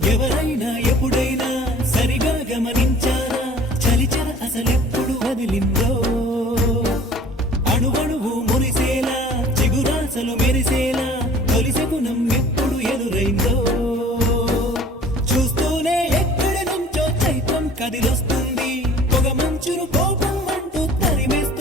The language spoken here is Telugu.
ఎవరైనా ఎప్పుడైనా సరిగా గమనించారా చలిచర అసలెప్పుడు వదిలిందో అణువణువు మురిసేలా చిగురాసలు మెరిసేలా తొలిసె గుణం ఎప్పుడు ఎదురైందో చూస్తూనే ఎక్కడి నుంచో చైత్రం కదిలొస్తుంది పొగ మంచును కోపం అంటూ తరిమేస్తుంది